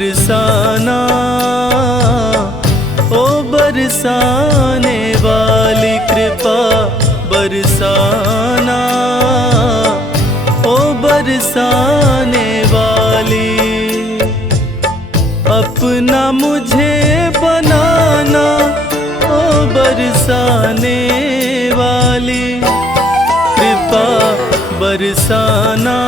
बरसाना, ओ बरसाने वाली कृपा बरसाना, ओ बरसाने वाली। अपना मुझे बनाना, ओ बरसाने वाली कृपा बरसाना,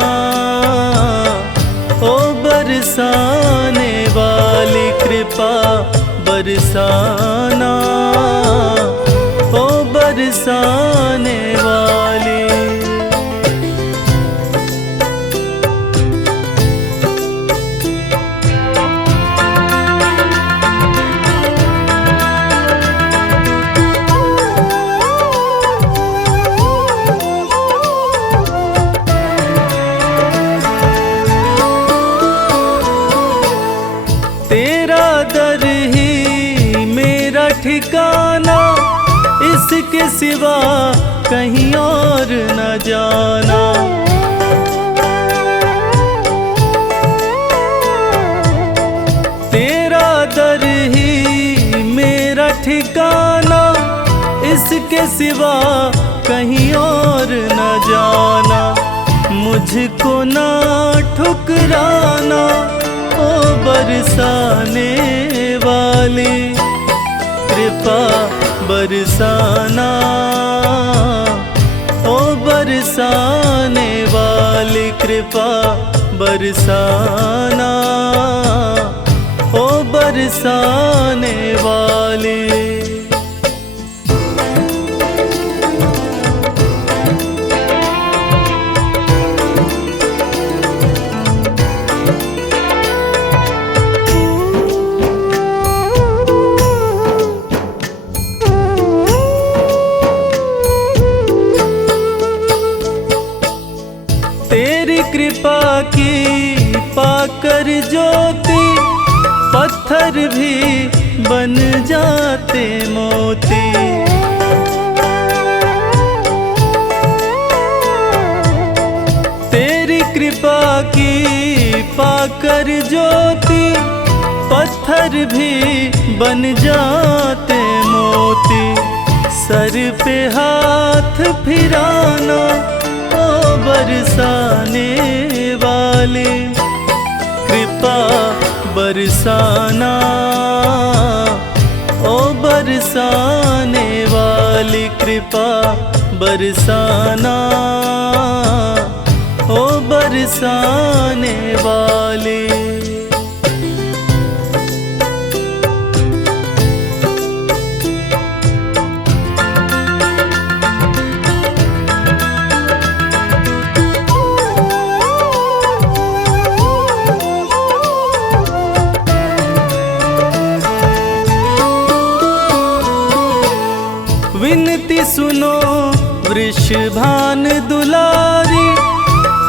ओ बरसाने वाली कृपा बरसाना, ओ बरसाने वाली। तेरा दर ही मेरा ठिकाना, इसके सिवा कहीं और न जाना। तेरा दर ही मेरा ठिकाना, इसके सिवा कहीं और न जाना। मुझको ना ठुकराना, ओ बरसाने वाली कृपा बरसाना, ओ बरसाने वाली कृपा बरसाना, ओ बरसाने वाली। तेरी कृपा की पाकर ज्योति, पत्थर भी बन जाते मोती। तेरी कृपा की पाकर ज्योति, पत्थर भी बन जाते मोती। सर पे हाथ फिराना, ओ बरसाने वाली कृपा बरसाना, ओ बरसाने वाली कृपा बरसाना, ओ बरसाने वाली। विनती सुनो वृषभान दुलारी,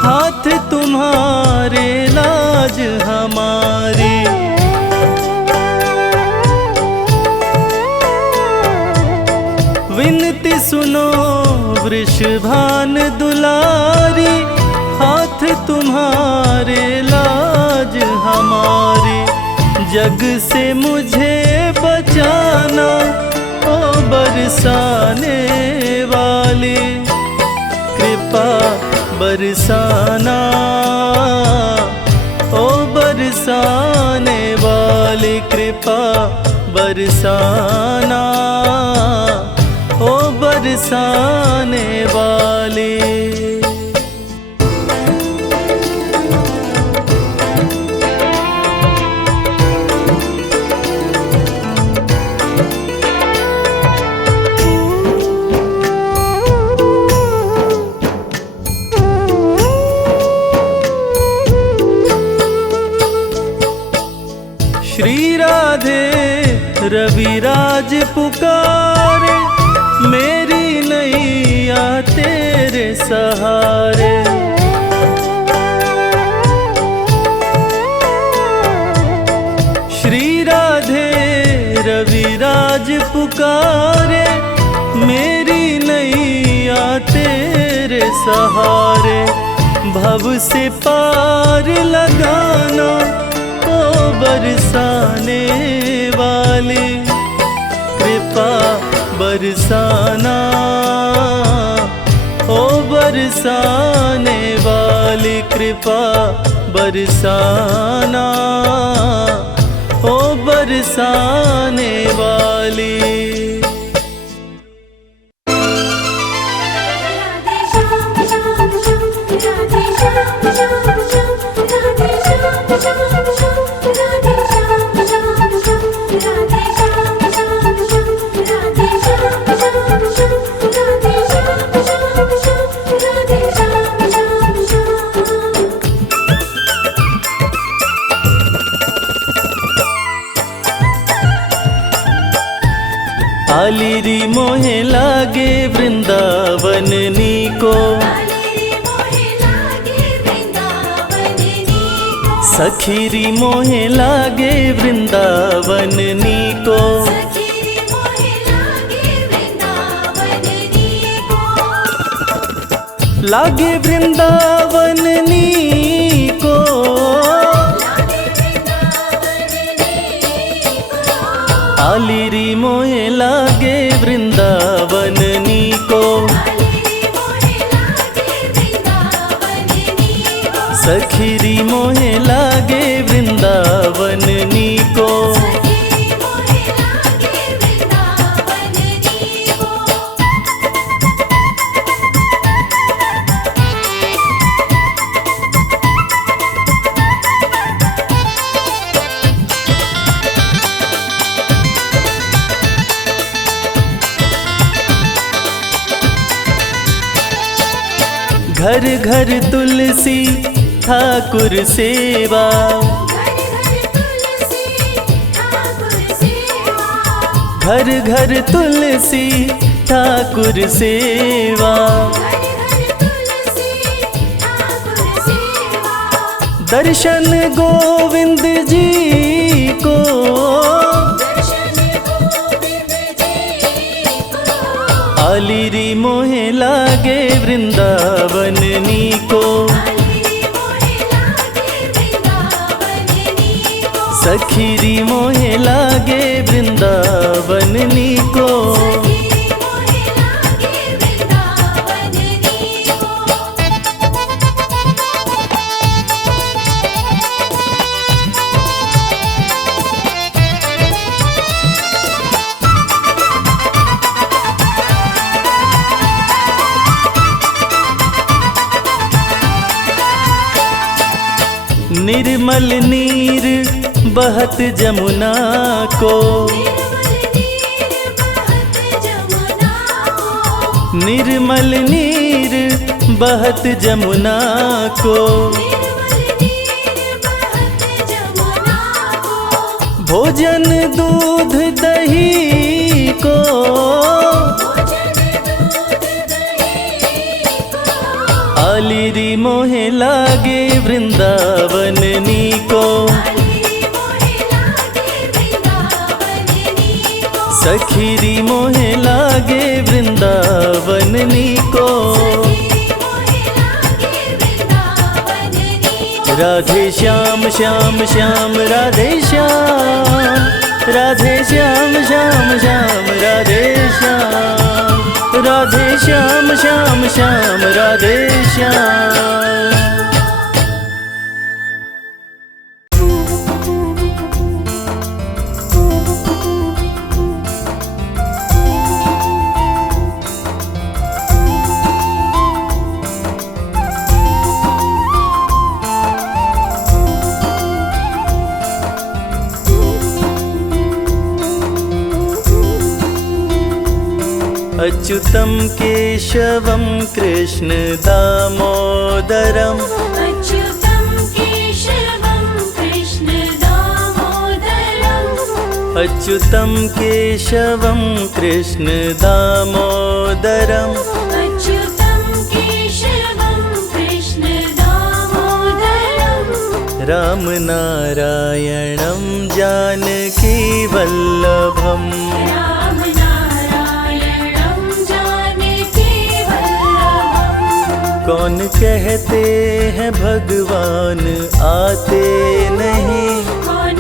हाथ तुम्हारे लाज हमारी। विनती सुनो वृषभान दुलारी, हाथ तुम्हारे लाज हमारी। जग से मुझे बचाना, ओ बरसाने वाली कृपा बरसाना, ओ बरसाने वाली कृपा बरसाना, ओ बरसाने वाली। श्री राधे रविराज पुकारे, मेरी नैया तेरे सहारे। श्री राधे रविराज पुकारे, मेरी नैया तेरे सहारे। भव से पार लगाना, ओ बरसाने वाली कृपा बरसाना, ओ बरसाने वाली कृपा बरसाना, ओ बरसाने वाली। आलिरी मोहे लागे वृंदावन नीको, सखीरी मोहे लागे वृंदावन नीको, लागे वृंदावन नीको, आलिरी मोहे लागे वृंदावन नीको, सखीरी मोहे लागे वृंदावन नीको। घर घर तुलसी ठाकुर सेवा, घर घर तुलसी ठाकुर सेवा, दर्शन गोविंद जी को, आलिरी मोहे लागे वृंदावन नीको, सखीरी मोहे लागे वृंदावन नीको। निर्मल नीर बहत जमुना को, निर्मल नीर बहत जमुना को, भोजन दूध दही को, आलिरी मोहे लागे वृंदावन नीको, सखीरी मोहे लागे वृंदावन नीको। राधे श्याम श्याम श्याम राधे श्याम, राधे श्याम श्याम श्याम राधे श्याम, राधे श्याम श्याम श्याम राधे श्याम। अच्युतं केशवं कृष्ण दामोदरम्, अच्युतं केशवं कृष्ण दामोदरम्, अच्युतं केशवं कृष्ण दामोदरम्, अच्युतं केशवं कृष्ण दामोदरम्, राम नारायणं जानकी वल्लभम्, कौन कहते हैं भगवान आते नहीं, कौन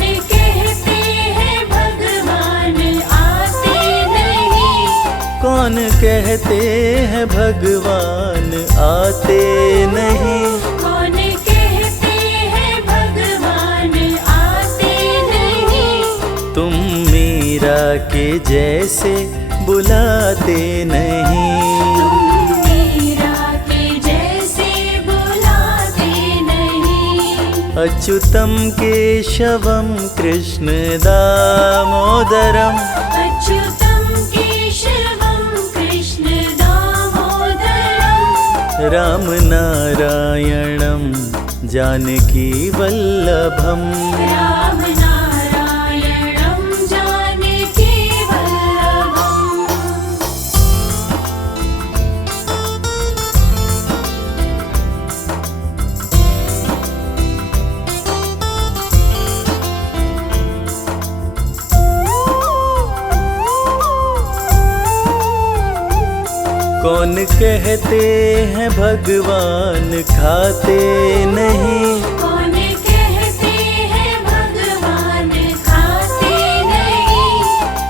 कहते हैं भगवान आते नहीं, कौन कहते हैं भगवान आते नहीं, तुम मीरा के जैसे बुलाते नहीं। तुम मीरा के जैसे बुलाते नहीं। अच्युतम केशवम कृष्ण दामोदरम, अच्युतं केशवं कृष्ण दामोदरम्, राम नारायणं जानकी वल्लभम, राम नारायणं जानकी वल्लभम्। कौन कहते हैं भगवान खाते नहीं, कौन कहते हैं भगवान खाते नहीं,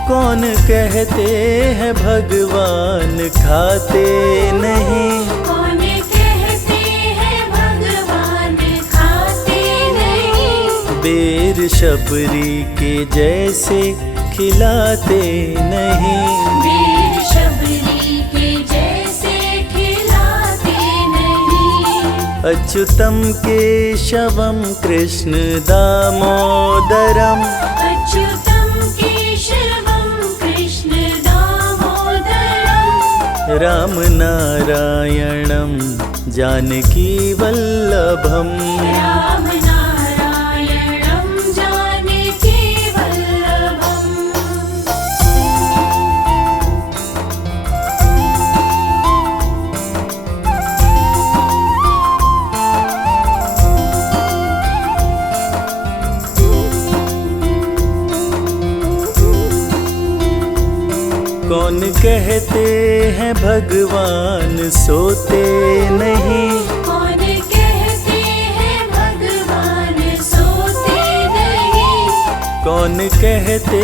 कौन कहते हैं भगवान खाते नहीं, कौन कहते हैं भगवान खाते नहीं, बेर शबरी के जैसे खिलाते नहीं। वीर शबरी के जैसे खिलाते नहीं। अच्युतम केशवम कृष्ण दामोदरम, अच्युतं केशवं कृष्ण दामोदरम्, राम नारायणं जानकी वल्लभम, राम नारायणं जानकी वल्लभम्। कौन कहते हैं भगवान सोते नहीं, कौन कहते हैं भगवान सोते नहीं, कौन कहते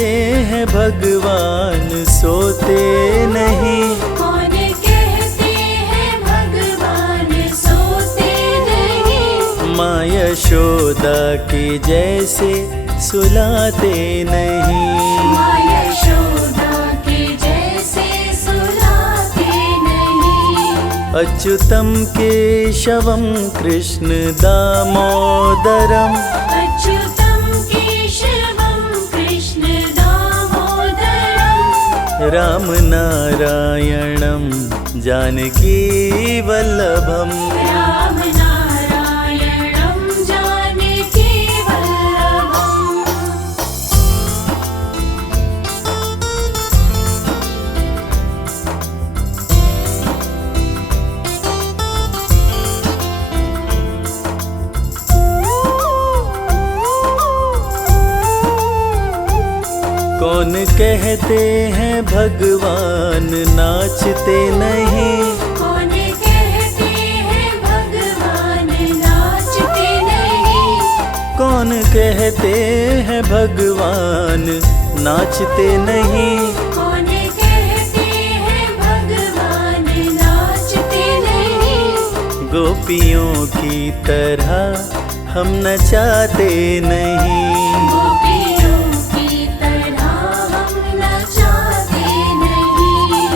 हैं भगवान सोते नहीं, कौन कहते हैं भगवान सोते नहीं, माँ यशोदा के जैसे सुलाते नहीं। माँ यशोदा के जैसे सुलाते नहीं। अच्युतम केशवम कृष्ण दामोदरम, अच्युतं केशवं कृष्ण दामोदरम्, राम नारायणं जानकी वल्लभम, राम नारायणं जानकी वल्लभम्। कौन कहते हैं भगवान नाचते नहीं, कौन कहते हैं भगवान नाचते नहीं, कौन कहते हैं भगवान नाचते नहीं, कौन कहते हैं भगवान नाचते नहीं, गोपियों की तरह हम नचाते नहीं। गोपियों की तरह हम नचाते नहीं।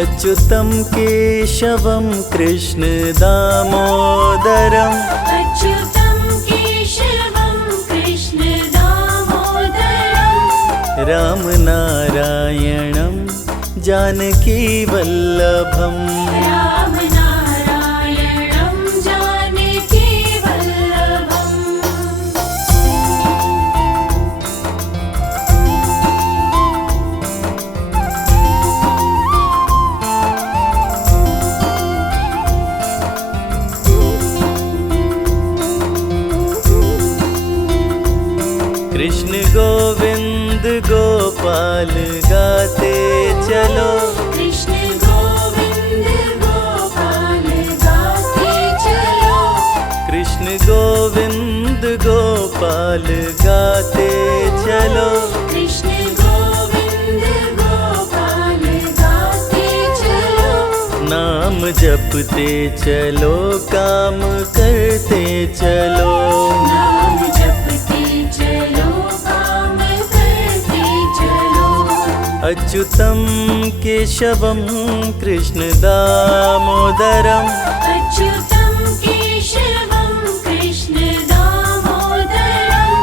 अच्युतम केशवम कृष्ण दामोदरम, अच्युतं केशवं कृष्ण दामोदरम्, राम नारायणं जानकी वल्लभम, राम नारायणं जानकी वल्लभम्। कृष्ण गोविंद गोपाल गाते चलो, कृष्ण गोविंद गोपाल गाते चलो, कृष्ण गोविंद गोपाल गाते चलो, कृष्ण गोविंद गोपाल गाते चलो, जपते चलो काम करते चलो। नाम जपते चलो काम करते चलो। अच्युतं केशवं कृष्ण दामोदरम् अच्युतं केशवं कृष्ण दामोदरम्।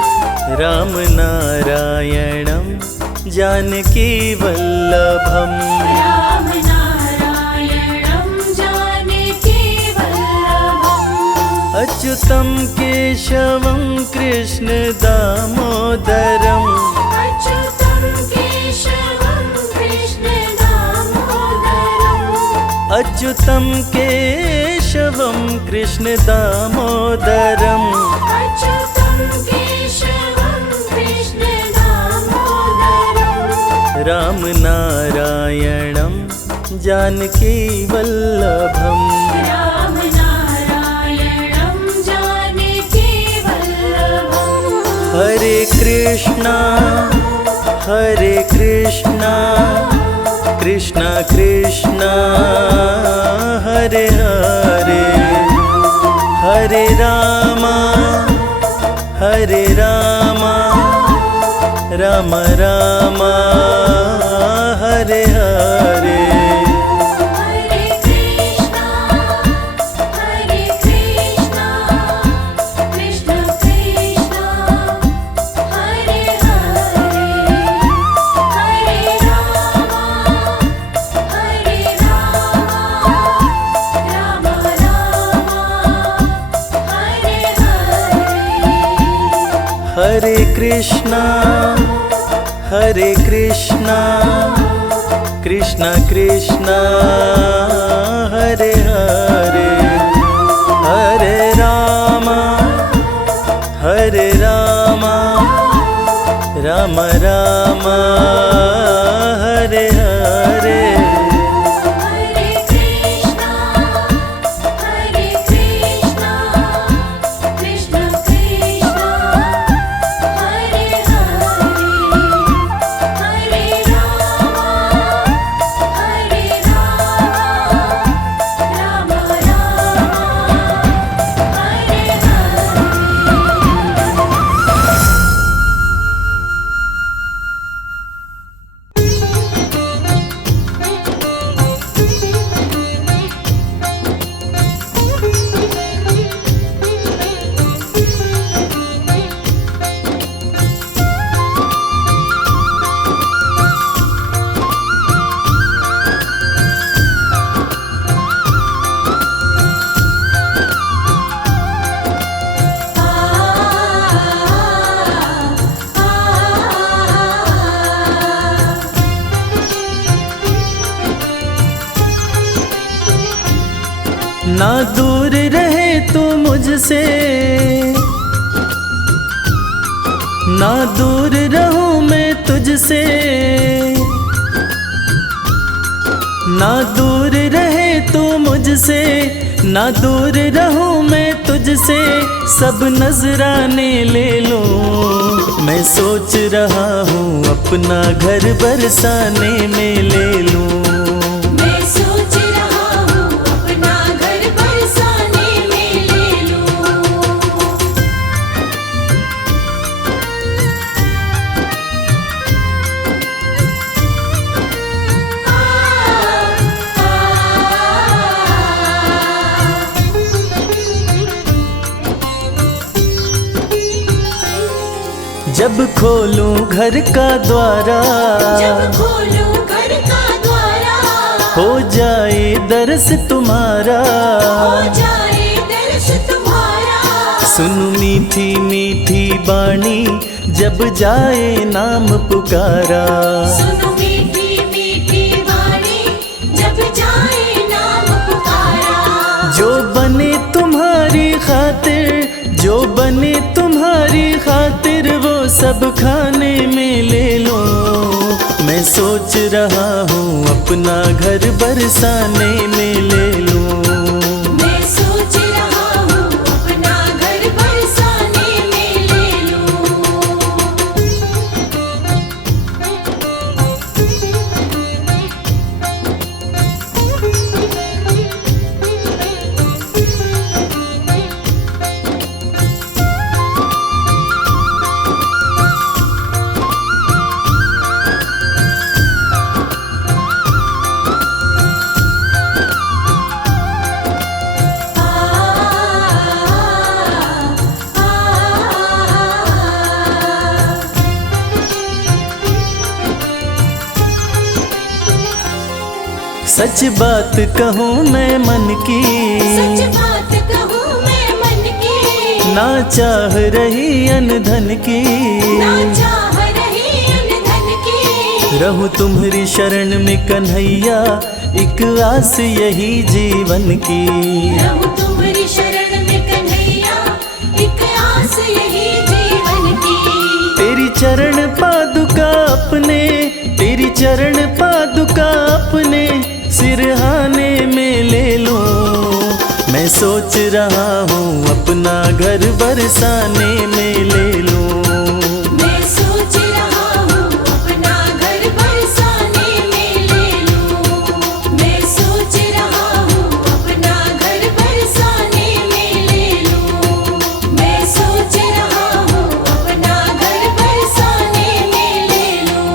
राम नारायणं जानकी वल्लभम्। राम नारायणं जानकी वल्लभम्। अच्युतं केशवं कृष्ण दामोदरम्। अच्युतं केशवं कृष्ण दामोदरम्। अच्युतं केशवं कृष्ण दामोदरम्। अच्युतं केशवं कृष्ण दामोदरम्। राम नारायणं जानकी वल्लभम्। राम नारायणं जानकी वल्लभम्। हरे कृष्णा कृष्णा कृष्णा हरे हरे, हरे रामा राम रामा हरे हरे। हरे कृष्णा कृष्ण कृष्ण हरे हरे, हरे रामा राम हरे हरे। हरे कृष्णा कृष्णा कृष्णा हरे हरे, हरे रामा राम हरे हरे। हरे कृष्णा कृष्ण कृष्ण हरे हरे, हरे रामा राम हरे ना दूर रहे तू मुझसे, ना दूर रहूं मैं तुझसे। ना दूर रहे तू मुझसे, ना दूर रहूं मैं तुझसे। सब नजराने ले लो, मैं सोच रहा हूँ अपना घर बरसाने में ले लूं। मैं सोच रहा हूँ अपना घर बरसाने में ले लूं। जब खोलूं घर का द्वारा, जब खोलूं घर का द्वारा, हो जाए दर्श तुम्हारा। हो जाए दर्श तुम्हारा। सुन मीठी मीठी बाणी जब जाए नाम पुकारा। सुनो मीठी मीठी वाणी जब जाए नाम पुकारा। जो बने तुम्हारी खातिर, जो बने तुम्हारी खातिर, वो सब खाने में ले लो। मैं सोच रहा हूँ अपना घर बरसाने में ले लूं। मैं सोच रहा हूँ अपना घर बरसाने में ले लूं। सच बात कहूँ मैं मन की, सच बात कहूँ मैं मन की, ना चाह रही अन धन की, ना चाह रही अन धन की। रहूं तुम्हारी शरण में कन्हैया, एक आस यही जीवन की। रहूं तुम्हारी शरण में कन्हैया, एक आस यही जीवन की। तेरी चरण पादुका अपने, तेरी चरण पादुका अपने सिरहाने में ले लूं। मैं सोच रहा हूँ अपना घर बरसाने में ले लूं। मैं सोच रहा हूँ अपना घर बरसाने में ले लूं। मैं सोच रहा हूँ अपना घर बरसाने में ले लूं। मैं सोच रहा हूँ अपना घर बरसाने में ले लूं।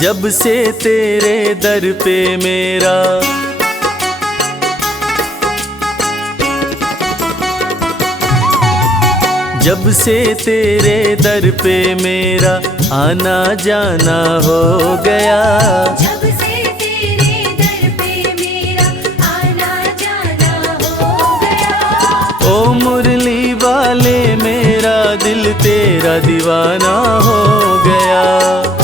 जब से तेरे दर पे मेरा जब से तेरे दर पे मेरा आना जाना हो गया। जब से तेरे दर पे मेरा आना जाना हो गया। ओ मुरली वाले मेरा दिल तेरा दीवाना हो गया।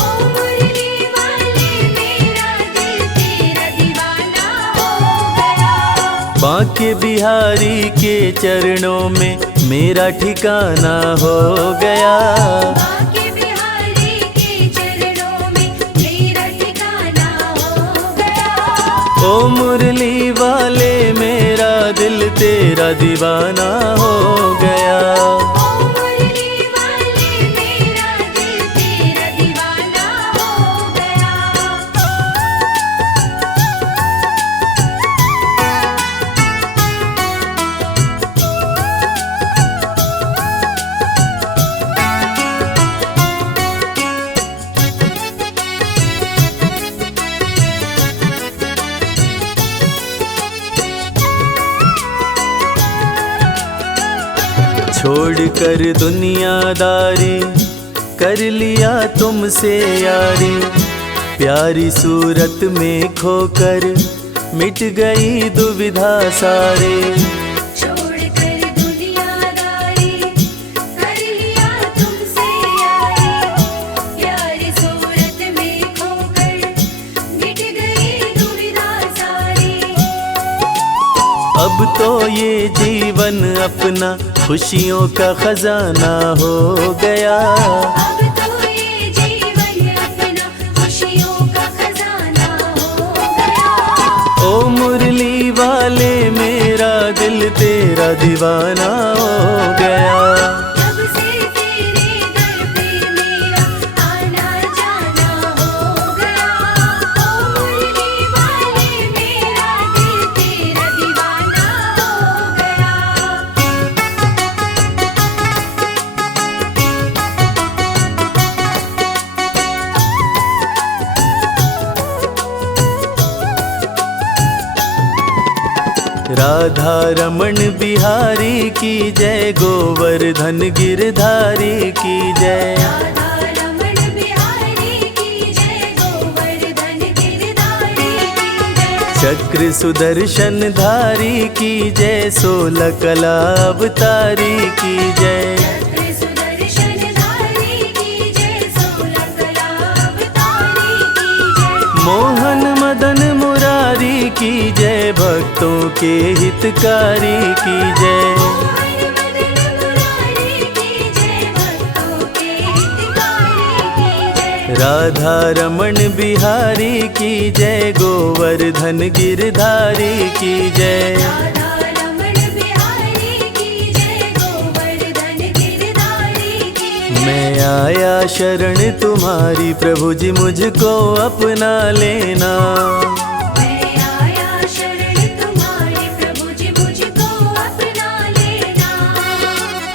ओ मुरली वाले मेरा दिल तेरा दीवाना हो गया। बांके बिहारी के चरणों में मेरा ठिकाना हो गया। बांके बिहारी के चरणों में मेरा ठिकाना हो गया। ओ मुरली वाले मेरा दिल तेरा दीवाना हो गया। ओ मुरली वाले मेरा दिल तेरा दीवाना हो गया। छोड़ कर दुनियादारी कर लिया तुमसे यारी। प्यारी सूरत में खोकर मिट गई दुविधा सारे। छोड़ कर दुनियादारी कर लिया तुमसे यारी। प्यारी सूरत में खोकर मिट गई दुविधा सारी। अब तो ये जीवन अपना खुशियों का खजाना हो गया। अब तो ये जीवन अपना खुशियों का खजाना हो गया। ओ मुरली वाले मेरा दिल तेरा दीवाना हो गया। जब से तेरे दर पे मेरा आना जाना हो गया। ओ मुरली वाले मेरा दिल तेरा दीवाना हो गया। राधा रमण बिहारी की जय, गोवर्धन गिरधारी की जय। राधा रमण बिहारी की जय, गोवर्धन गिरधारी की जय। चक्र सुदर्शन धारी की जय, 16 कला अवतारी की जय। चक्र सुदर्शन धारी की जय, 16 कला अवतारी की जय। मोहन मदन मुरारी की जय, भक्तों के हितकारी की जय। मोहन मदन मुरारी की जय, भक्तों के हितकारी की जय। राधा रमण बिहारी की जय, गोवर्धन गिरधारी की जय। राधा रमण बिहारी की जय, गोवर्धन गिरधारी की जय। मैं आया शरण तुम्हारी प्रभु जी मुझको अपना लेना। मैं आया शरण तुम्हारी प्रभु जी मुझको अपना लेना।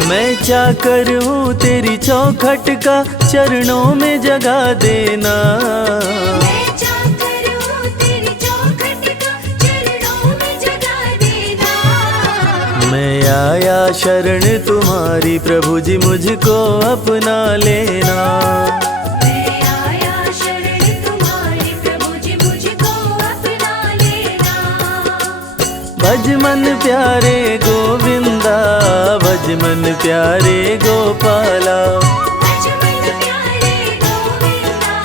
मैं चाकर हूँ तेरी चौखट का चरणों में जगा देना। मैं चाकर हूँ तेरी चौखट का चरणों में जगा देना। मैं आया शरण तुम्हारी प्रभु जी मुझको अपना लेना। मैं आया शरण तुम्हारी प्रभु जी मुझको अपना लेना। भज मन प्यारे गोविंदा, भज मन प्यारे गोपाला। भज मन प्यारे गोविंदा,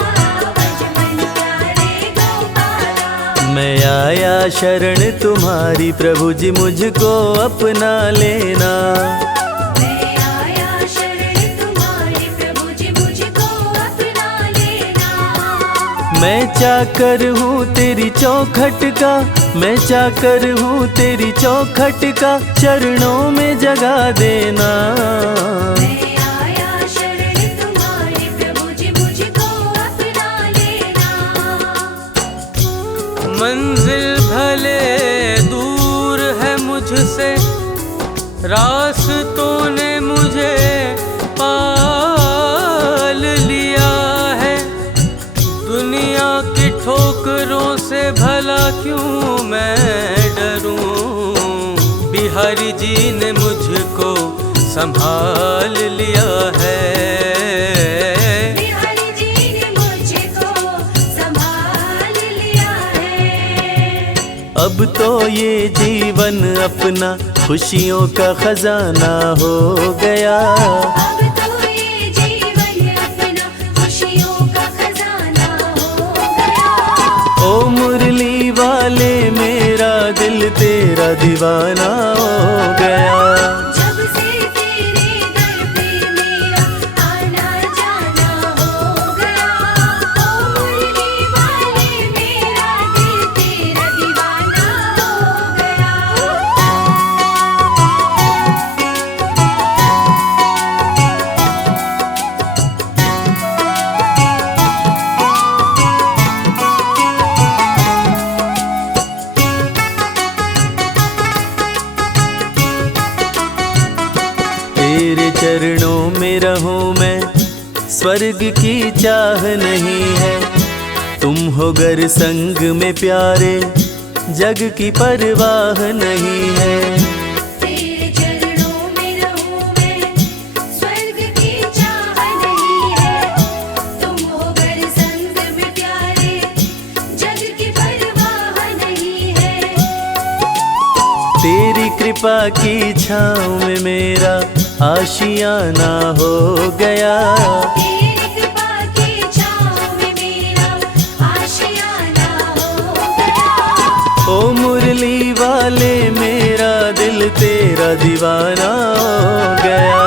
भज मन प्यारे गोपाला। मैं आया शरण तुम्हारी प्रभु जी मुझको अपना लेना। मैं आया शरण तुम्हारी प्रभु जी मुझको अपना लेना। मैं चाकर हूँ तेरी चौखट का, मैं चाकर हूँ तेरी चौखट का चरणों में जगा देना। मैं आया शरण तुम्हारी प्रभु जी मुझको अपना लेना। मंजिल भले दूर है मुझसे, रास्तों ने मुझे पाल लिया है। दुनिया की ठोकरों से भला क्यों मैं डरूं, बिहारी जी ने मुझको संभाल लिया है। बिहारी जी ने मुझको संभाल लिया है। अब तो ये जीवन अपना खुशियों का खजाना हो गया। अब तो ये जीवन अपना खुशियों का खजाना हो गया। ओ मुरली वाले मेरा दिल तेरा दीवाना हो गया। जब से तेरे दर पे मेरा आना जाना हो गया। ओ मुरली वाले मेरा दिल तेरा दीवाना हो गया। तेरे चरणों में रहूं मैं, स्वर्ग की चाह नहीं है। तुम हो गर संग में प्यारे, जग की परवाह नहीं है। तेरे चरणों में रहूं मैं, स्वर्ग की चाह नहीं है। तुम हो गर संग में प्यारे, जग की परवाह नहीं है। तेरी कृपा की छाँव में मेरा आशियाना हो गया। तेरी कृपा की छाँव में मेरा आशियाना हो गया। ओ मुरली वाले मेरा दिल तेरा दीवाना हो गया।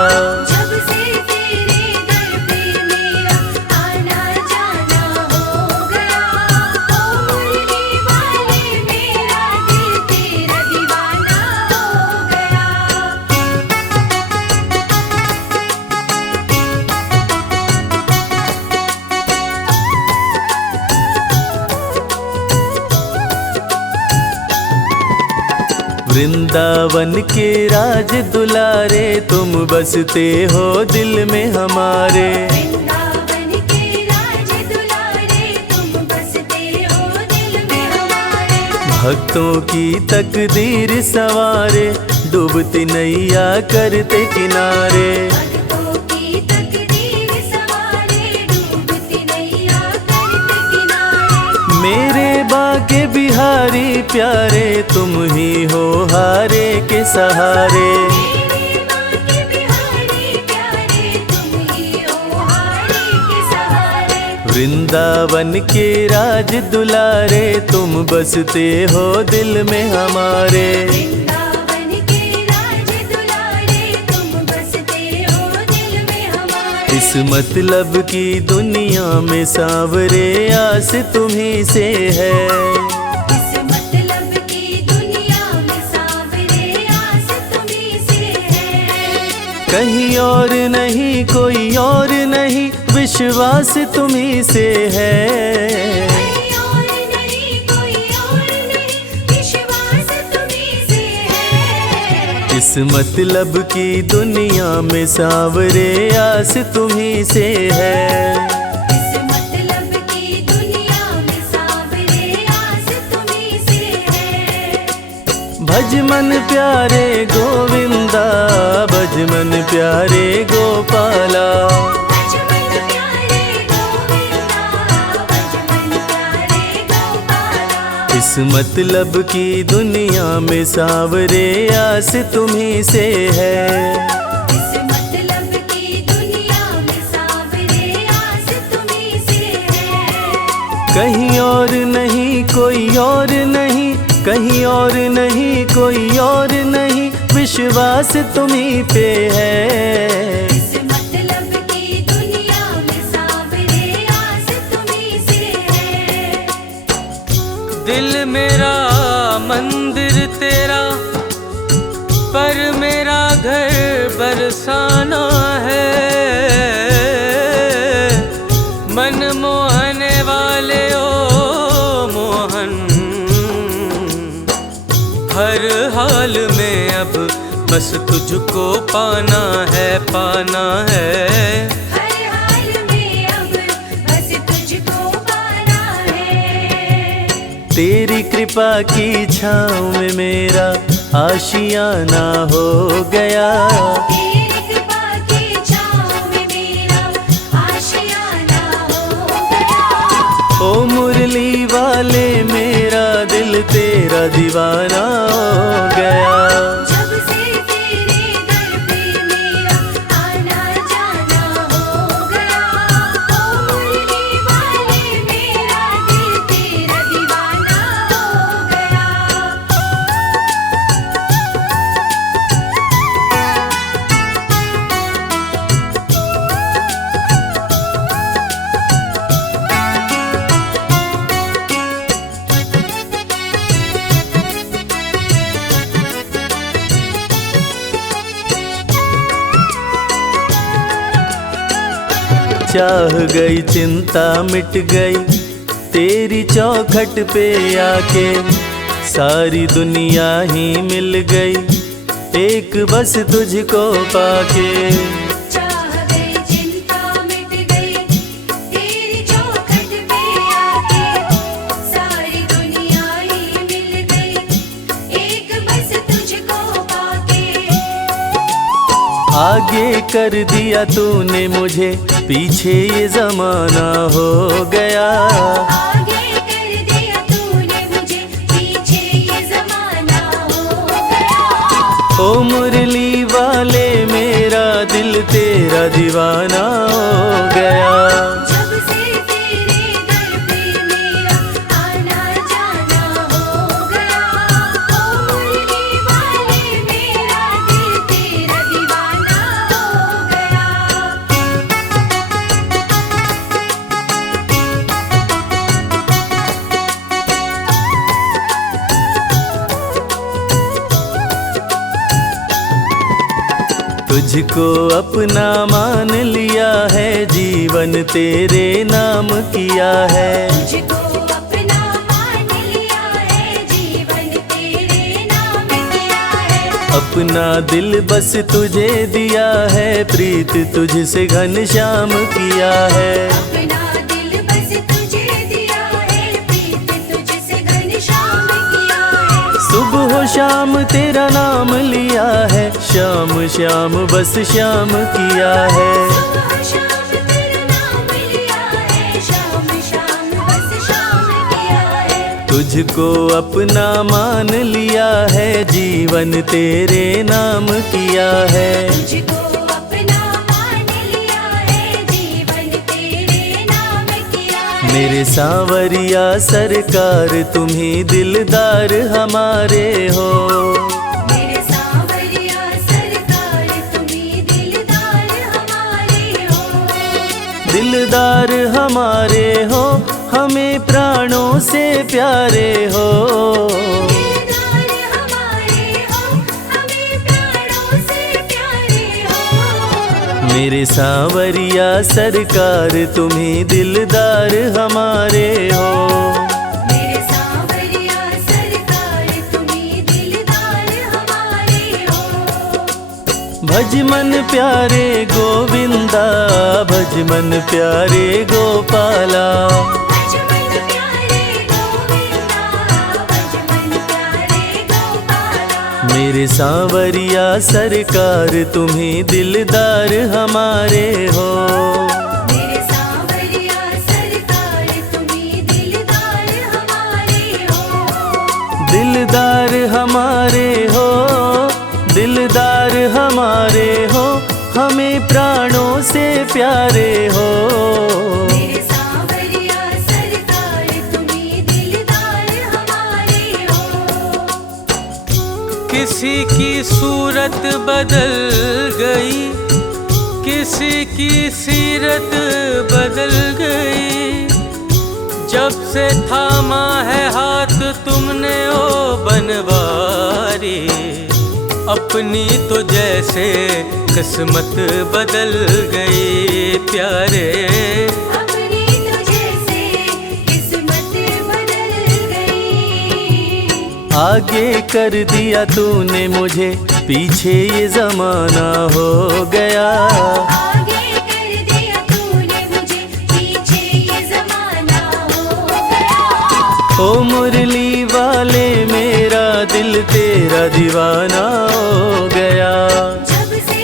जब से तेरे दर पे मेरा आना जाना हो गया। ओ मुरली वाले मेरा दिल तेरा दीवाना हो गया। वृंदावन के राज दुलारे, तुम बसते हो दिल में हमारे। वृंदावन के राज दुलारे, तुम बसते हो दिल में हमारे। भक्तों की तकदीर सवारे, डूबती नैया करते किनारे। भक्तों की तकदीर सवारे, डूबती नैया करते किनारे। मेरे बाके बिहारी प्यारे, तुम ही हो हारे के सहारे। मेरे बाके बिहारी प्यारे, तुम ही हो हारे के सहारे। वृंदावन के राज दुलारे, तुम बसते हो दिल में हमारे। वृंदावन के राज दुलारे, तुम बसते हो दिल में हमारे। इस मतलब की दुनिया में सांवरे, आस तुम्ही से है। इस मतलब की दुनिया में सांवरे, आस तुम्हीं से है। कहीं और नहीं कोई और नहीं, विश्वास तुम्ही से है। कहीं और नहीं कोई और नहीं, विश्वास तुम्ही से है। इस मतलब की दुनिया में सांवरे आस तुम्ही से है। इस मतलब की दुनिया में सांवरे आस तुम्ही से है। भज मन प्यारे गोविंदा, भज मन प्यारे गोपाला। भज मन प्यारे गोविंदा, भज मन प्यारे गोपाला। इस मतलब की दुनिया में सांवरे आस तुम्ही से है। इस मतलब की दुनिया में सांवरे आस तुम्ही से है। कहीं और नहीं कोई और नहीं, कहीं और नहीं कोई और नहीं, विश्वास तुम्ही पे है। इस मतलब की दुनिया में सांवरे आस तुम्ही से है। दिल मेरा मंदिर तेरा, पर मेरा घर बरसाना है। मन मोहने वाले ओ मोहन, हर हाल में अब बस तुझको पाना है, पाना है। हर हाल में अब बस तुझको पाना है। तेरी कृपा की छाँव में मेरा आशियाना हो गया। तेरी कृपा की छाँव में मेरा आशियाना हो गया। ओ मुरली वाले मेरा दिल तेरा दीवाना हो गया। जब से तेरे दर पे मेरा आना जाना हो गया। ओ मुरली वाले मेरा दिल तेरा दीवाना हो गया। चाह गई चिंता मिट गई तेरी चौखट पे आके। सारी दुनिया ही मिल गई एक बस तुझको पाके। चाह गई चिंता मिट गई तेरी चौखट पे आके। सारी दुनिया ही मिल गई एक बस तुझको पाके। आगे कर दिया तूने मुझे, पीछे ये जमाना हो गया। आगे कर दिया तूने मुझे, पीछे ये जमाना हो गया। ओ मुरली वाले मेरा दिल तेरा दीवाना हो गया। जब से तेरे दर पे मेरा आना जाना हो गया। ओ मुरली वाले मेरा दिल तेरा दीवाना हो गया। तुझको अपना मान लिया है, जीवन तेरे नाम किया है। तुझको अपना मान लिया है, जीवन तेरे नाम किया है। अपना दिल बस तुझे दिया है, प्रीत तुझसे घनश्याम किया है। अपना दिल बस तुझे दिया है, प्रीत तुझसे घनश्याम किया है। सुबह हो शाम तेरा नाम लिया है, श्याम श्याम बस श्याम किया है। सुबह शाम तेरा नाम लिया है, शाम शाम बस शाम किया है। तुझको अपना मान लिया है, जीवन तेरे नाम किया है। तुझको अपना मान लिया है, जीवन तेरे नाम किया है। मेरे सांवरिया सरकार तुम्ही दिलदार हमारे हो। मेरे सांवरिया सरकार तुम्ही दिलदार हमारे हो। दिलदार हमारे हो, हमें प्राणों से प्यारे हो। दिलदार हमारे हो, हमें प्राणों से प्यारे हो। मेरे सांवरिया सरकार तुम्ही दिलदार हमारे हो। मेरे सांवरिया सरकार तुम्ही दिलदार हमारे हो। भज मन प्यारे गोविंदा, भज मन प्यारे गोपाला। भज मन प्यारे गोविंदा, भज मन प्यारे गोपाला। मेरे सांवरिया सरकार तुम्ही दिलदार हमारे हो। मेरे सांवरिया सरकार तुम्ही दिलदार हमारे हो। दिलदार हमारे हो, दिलदार हमारे हो, हमें प्राणों से प्यारे हो। मेरे सांवरिया सरकार तुम्ही दिलदार हमारे हो। किसी की सूरत बदल गई, किसी की सीरत बदल गई। जब से थामा है हाथ तुमने ओ बनवारी, अपनी तो जैसे किस्मत बदल गई प्यारे। अपनी तो जैसे किस्मत बदल गई। आगे कर दिया तूने मुझे, पीछे ये जमाना हो गया। आगे कर दिया तूने मुझे, पीछे ये जमाना हो गया। ओ मुरली वाले मेरा दिल तेरा दीवाना हो गया। जब से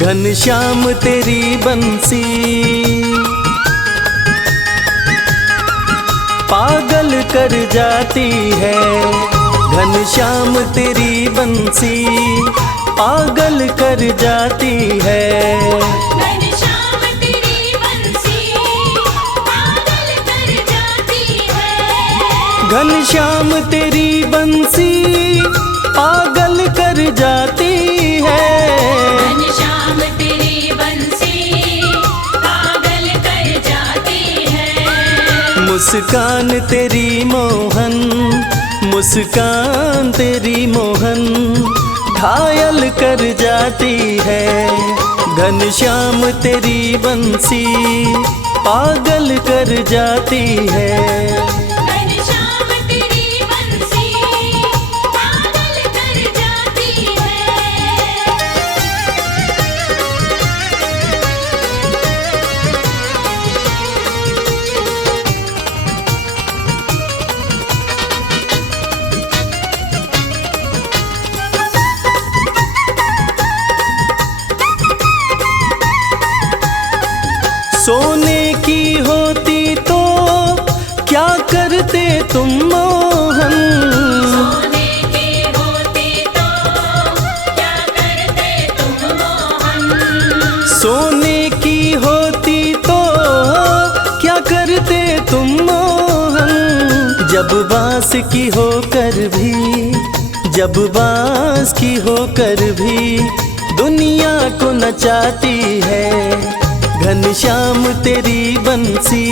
घनश्याम तेरी बंसी पागल कर जाती है। घनश्याम तेरी बंसी पागल कर जाती है। घनश्याम तेरी बंसी पागल कर जाती है। घनश्याम तेरी बंसी पागल कर जाती है। घनश्याम तेरी बंसी पागल कर जाती है। मुस्कान तेरी मोहन, मुस्कान तेरी मोहन घायल कर जाती है। घनश्याम तेरी बंसी पागल कर जाती है। घनश्याम तेरी बंसी पागल कर जाती है। सोने की होती तो क्या करते तुम मोहन। सोने की होती तो क्या करते तुम मोहन। सोने की होती तो क्या करते तुम मोहन। जब बांस की होकर भी, जब बांस की होकर भी दुनिया को नचाती है। घनश्याम तेरी बंसी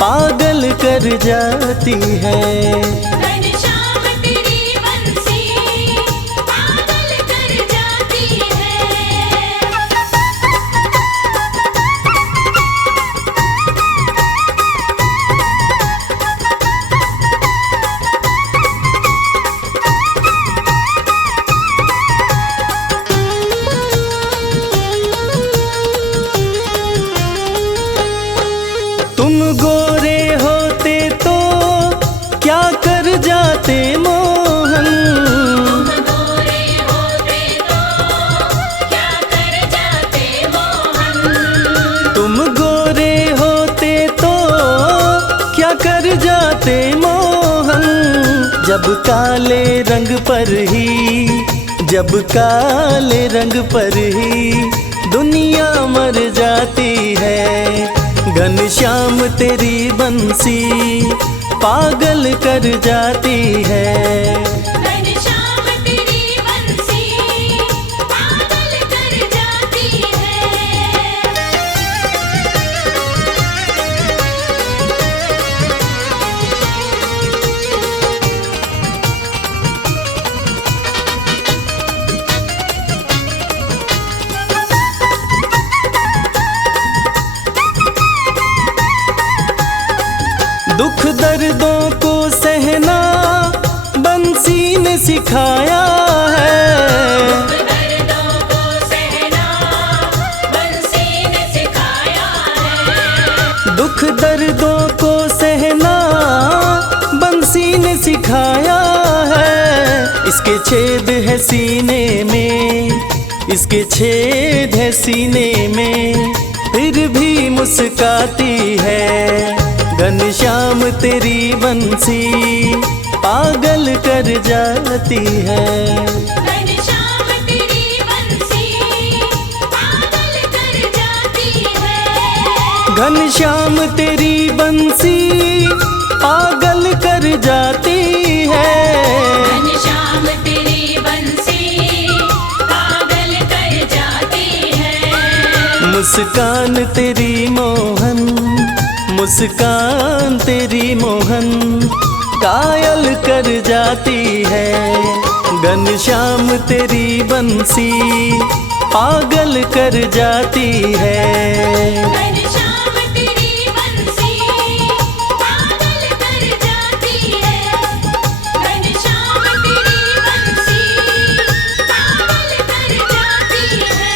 पागल कर जाती है। घनश्याम तेरी बंसी पागल कर जाती है। जब काले रंग पर ही, जब काले रंग पर ही दुनिया मर जाती है, घनश्याम तेरी बंसी पागल कर जाती है। घनश्याम तेरी बंसी पागल कर जाती है। दुख दर्दों को सहना बंसी ने सिखाया है, दर्दों को सहना बंसी ने सिखाया है। दुख दर्दों को सहना बंसी ने सिखाया है। इसके छेद है सीने में, इसके छेद है सीने में, फिर भी मुस्काती है। घनश्याम तेरी बंसी पागल कर जाती है। घनश्याम तेरी बंसी पागल कर जाती है। घनश्याम तेरी बंसी पागल कर जाती है। घनश्याम तेरी बंसी पागल कर जाती है। मुस्कान तेरी मोहन, मुस्कान तेरी मोहन कायल कर जाती है। घनश्याम तेरी बंसी पागल कर जाती है। घनश्याम तेरी बंसी पागल कर जाती है। घनश्याम तेरी बंसी पागल कर जाती है।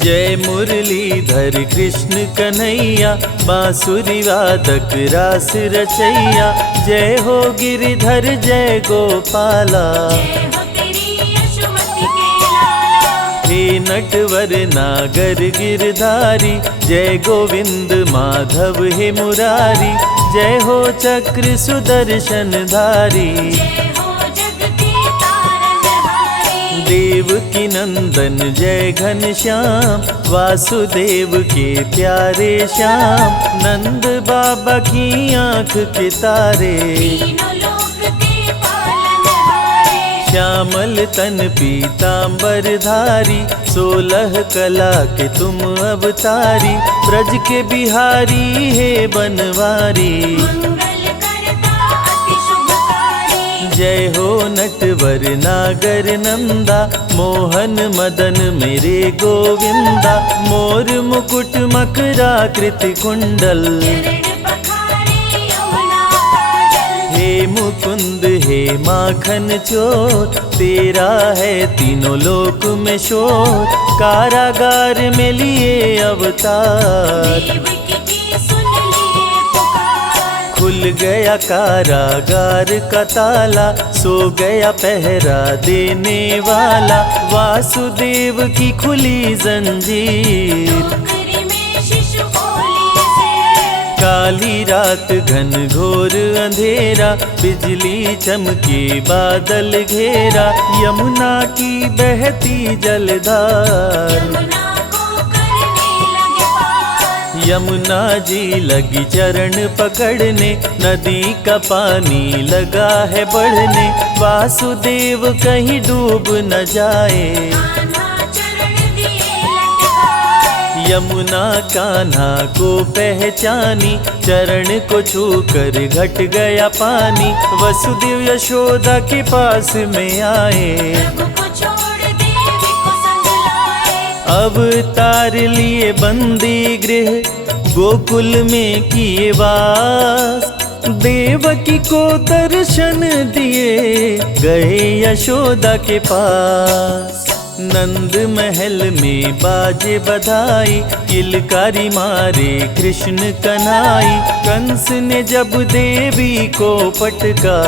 जय मुरलीधर कृष्ण कन्हैया, बांसुरी वादक रास रचैया। जय हो गिरिधर जय गोपाला, जय हो तेरी यशोमति के लाला। हे नटवर नागर गिरधारी। जय गोविंद माधव हे मुरारी। जय हो चक्र सुदर्शन धारी। जय हो जग के तारनहारी। देवकी नंदन जय घनश्याम, वासुदेव के प्यारे श्याम। नंद बाबा की आँख के तारे, तीनों लोक के पालनहारे। श्यामल तन पीतांबर धारी। 16 कला के तुम अवतारी, ब्रज के बिहारी हे बनवारी। मंगल करता अति शुभकारी। जय हो नटवर नागर नंदा, मोहन मदन मेरे गोविंदा। मोर मुकुट मकराकृति कुंडल, चरण पखारे यमुना काजल। हे मुकुंद हे माखन चोर। तेरा है तीनों लोक में शोर, कारागार में लिए अवतार। देवकी की सुन लिए पुकार। खुल गया कारागार का ताला, सो गया पहरा देने वाला। वासुदेव की खुली जंजीर, टोकरी में शिशु बोली से। काली रात घन घोर अंधेरा, बिजली चमके बादल घेरा। यमुना की बहती जलधार, यमुना को करने लगे पार। यमुना जी लगी चरण पकड़ने। नदी का पानी लगा है बढ़ने, वासुदेव कहीं डूब न जाए। कान्हा चरण दिए लटकाए। यमुना कान्हा को पहचानी, चरण को छूकर घट गया पानी। वसुदेव यशोदा के पास में आए, प्रभु को छोड़ देवी को संग लाए। अवतार लिए बंदी गृह, गोकुल में किए वास। देवकी को दर्शन दिए, गए यशोदा के पास। नंद महल में बाजे बधाई, किलकारी मारे कृष्ण कन्हाई। कंस ने जब देवी को पटका,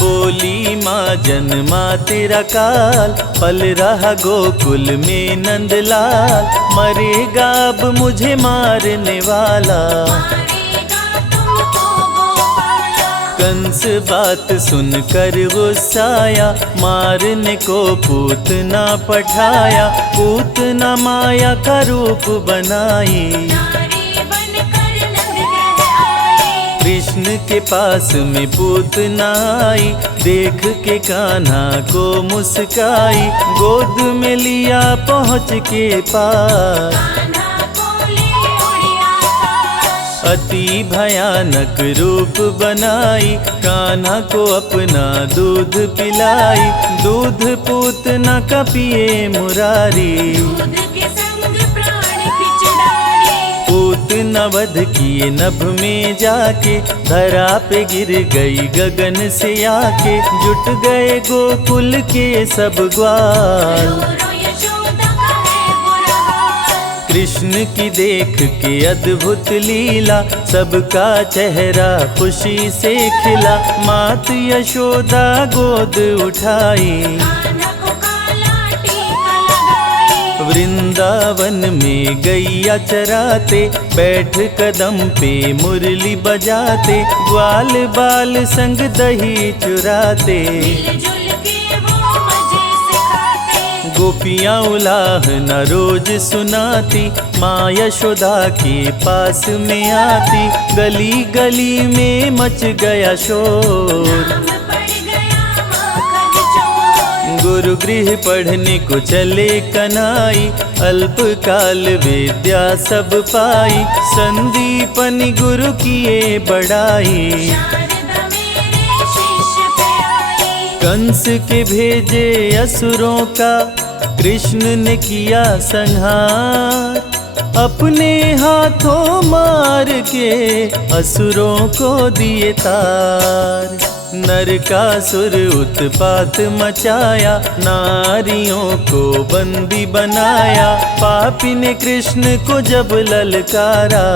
बोली माँ जन्मा तेरा काल। पल रहा गोकुल में नंदलाल, मरेगा अब मुझे मारने वाला। कंस बात सुनकर गुस्साया, मारने को पूतना पठाया। पूतना माया का रूप बनाई, कृष्ण के पास में पूतना आई। देख के कान्हा को मुस्काई, गोद में लिया पहुँच के पास। अति भयानक रूप बनाई, कान्हा को अपना दूध पिलाई। दूध पूतना का पिए मुरारी, पूतना वध किए नभ में जाके। धरा पे गिर गई गगन से आके, जुट गए गोकुल के सब ग्वाल। कृष्ण की देख के अद्भुत लीला, सबका चेहरा खुशी से खिला। मात यशोदा गोद उठाई, वृंदावन में गैया चराते। बैठ कदम पे मुरली बजाते, ग्वाल बाल संग दही चुराते। गोपियाँ उलाह न रोज सुनाती, माँ यशोदा के पास में आती। गली गली में मच गया शोर, गुरु गृह पढ़ने को चले कन्हाई। अल्पकाल विद्या सब पाई, संदीपनि गुरु किए बड़ाई। कंस के भेजे असुरों का, कृष्ण ने किया संहार। अपने हाथों मार के असुरों को दिए तार। नरकासुर उत्पात मचाया, नारियों को बंदी बनाया। पापी ने कृष्ण को जब ललकारा,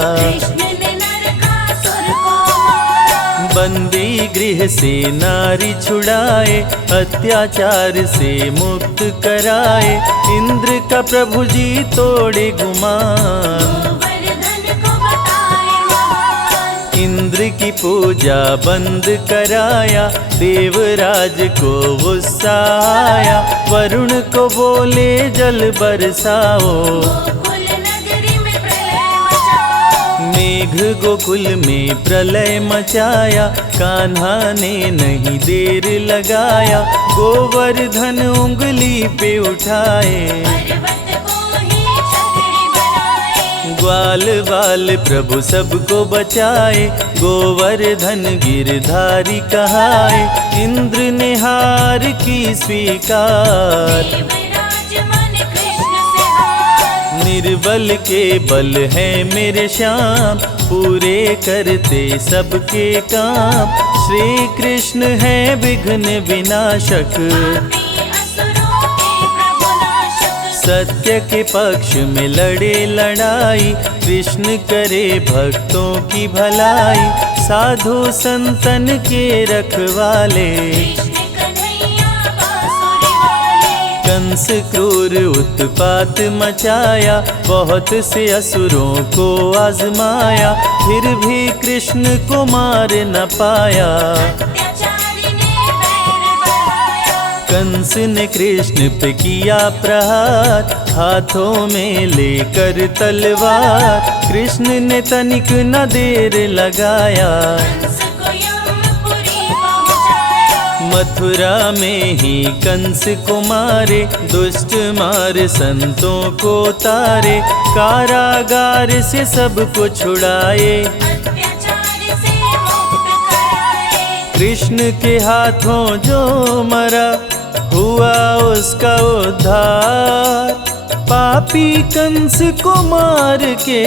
बंदी गृह से नारी छुड़ाए। अत्याचार से मुक्त कराए, इंद्र का प्रभु जी तोड़े गुमान। इंद्र की पूजा बंद कराया, देवराज को गुस्सा आया। वरुण को बोले जल बरसाओ, मेघ गोकुल में प्रलय मचाया। कान्हा ने नहीं देर लगाया, गोवर्धन उंगली पे उठाए। ग्वाल बाल प्रभु सबको बचाए, गोवर्धन गिरधारी कहाए। इंद्र ने हार की स्वीकार, निर्बल के बल है मेरे श्याम। पूरे करते सबके काम, श्री कृष्ण है विघ्न विनाशक। सत्य के पक्ष में लड़े लड़ाई, कृष्ण करे भक्तों की भलाई। साधु संतन के रखवाले, कंस क्रूर उत्पात मचाया। बहुत से असुरों को आजमाया, फिर भी कृष्ण को मार न पाया। कंस ने कृष्ण पे किया प्रहार, हाथों में लेकर तलवार। कृष्ण ने तनिक न देर लगाया, मथुरा में ही कंस को मारे। दुष्ट मार संतों को तारे, कारागार से सबको छुड़ाए। कृष्ण के हाथों जो मरा, हुआ उसका उद्धार। पापी कंस को मार के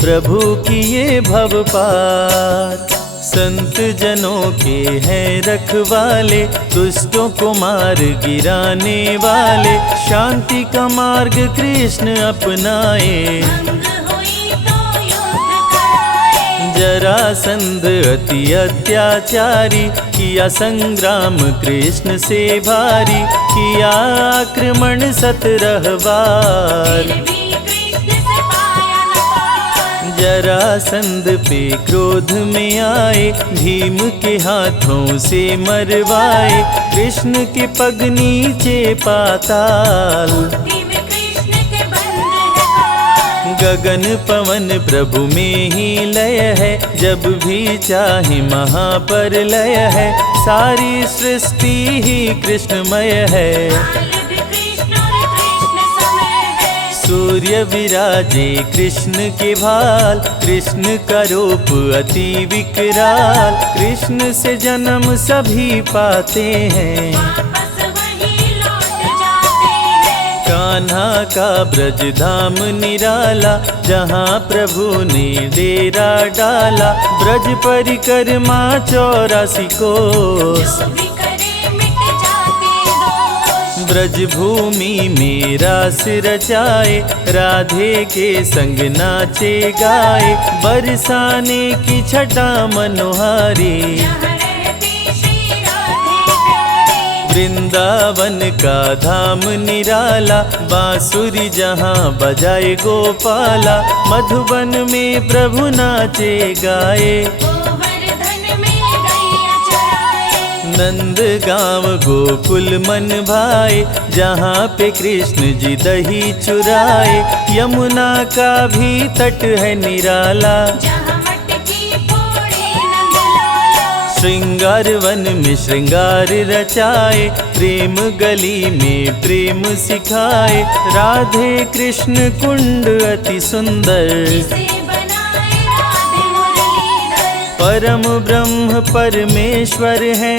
प्रभु किए भव पार। संत जनों के हैं रखवाले, दुष्टों को मार गिराने वाले। शांति का मार्ग कृष्ण अपनाए, भंग हुई तो युद्ध कराए। जरासंध अति अत्याचारी, किया संग्राम कृष्ण से भारी। किया आक्रमण 17 बार, फिर भी कृष्ण से पाया न पार। जरासंध पे क्रोध में आए, भीम के हाथों से मरवाए। कृष्ण के पग नीचे पाताल, मुट्ठी में कृष्ण के बंद है काल। गगन पवन प्रभु में ही लय है, जब भी चाहे महाप्रलय है। सारी सृष्टि ही कृष्णमय है, काल भी कृष्ण और कृष्ण समय है। सूर्य विराजे कृष्ण के भाल। कृष्ण का रूप अति विकराल, कृष्ण से जन्म सभी पाते हैं। वापस वही लौट जाते हैं। कान्हा का ब्रज धाम निराला, जहाँ प्रभु ने डेरा डाला। ब्रज परिक्रमा 84 कोस, जो भी करे मिट जाते दोष। ब्रज भूमि में रास रचाए। राधे के संग नाचे गाए, बरसाने की छटा मनोहारी। यहाँ रहती श्री राधे प्यारी। वृंदावन का धाम निराला, बांसुरी जहाँ बजाए गोपाला। मधुबन में प्रभु नाचे गाए, गोवर्धन में गैया चराए। नंद गाँव गोकुल मन भाए। जहाँ पे कृष्ण जी दही चुराए। यमुना का भी तट है निराला, जहाँ मटकी फोड़े नंदलाला। श्रृंगार वन में श्रृंगार रचाए। प्रेम गली में प्रेम सिखाए। राधे कृष्ण कुंड अति सुंदर, जिसे बनाए राधे मुरलीधर। परम ब्रह्म परमेश्वर है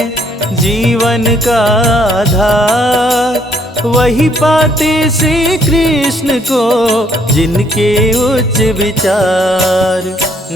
जीवन का आधार। वही पाते श्री कृष्ण को जिनके उच्च विचार।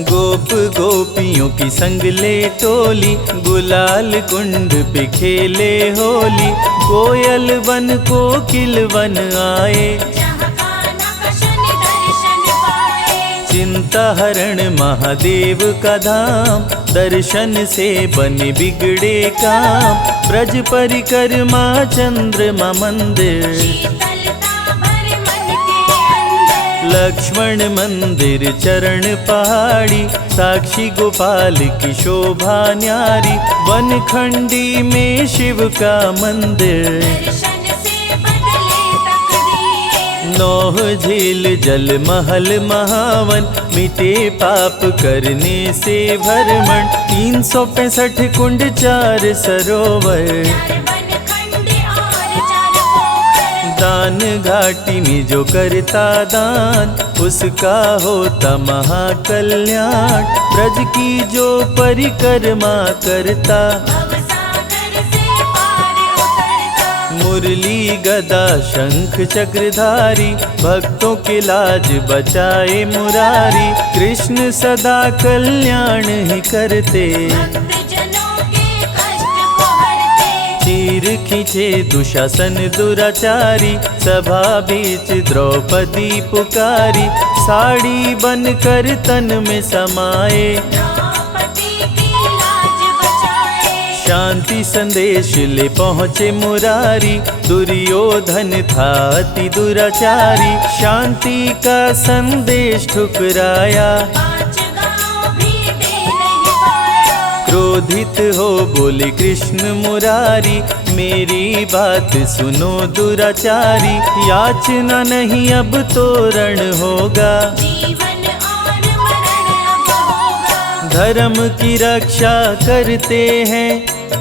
गोप गोपियों की संग ले टोली, गुलाल कुंड पे खेले होली। कोयल वन कोकिल वन आए, जहाँ कान्हा का शनि दर्शन पाए। चिंता हरण महादेव का धाम। दर्शन से बने बिगड़े काम। ब्रज परिक्रमा चंद्रमा मंदिर, शीतलता भर मन के अंदर। लक्ष्मण मंदिर चरण पहाड़ी। साक्षी गोपाल की शोभा न्यारी। वनखंडी में शिव का मंदिर। दर्शन से बदले तकदीर। नौह झील जल महल महावन। मिटे पाप करने से भरमण। 365 कुंड 4 सरोवर। चार वनखंड और 4 पोखर। दान घाटी में जो करता दान, उसका होता महाकल्याण। ब्रज की जो परिक्रमा करता, भवसागर से पार उतरता। मुरली गदा शंख चक्रधारी। भक्तों के लाज बचाए मुरारी। कृष्ण सदा कल्याण ही करते, भक्तजनों के कष्ट को हरते। चीर खींचे दुशासन दुराचारी। सभा बीच द्रौपदी पुकारी। साड़ी बनकर तन में समाए, द्रौपदी की लाज बचाए। शांति संदेश ले पहुँचे मुरारी। दुर्योधन था अति दुराचारी। शांति का संदेश ठुकराया। 5 गाँव भी दे नहीं पाया। क्रोधित हो बोले कृष्ण मुरारी। मेरी बात सुनो दुराचारी। याचना नहीं अब तोरण होगा। जीवन और मरण अब होगा। धर्म की रक्षा करते हैं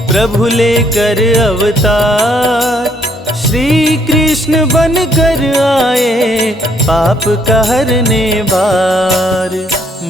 प्रभु लेकर अवतार। श्री कृष्ण बनकर आए पाप का हरने बार।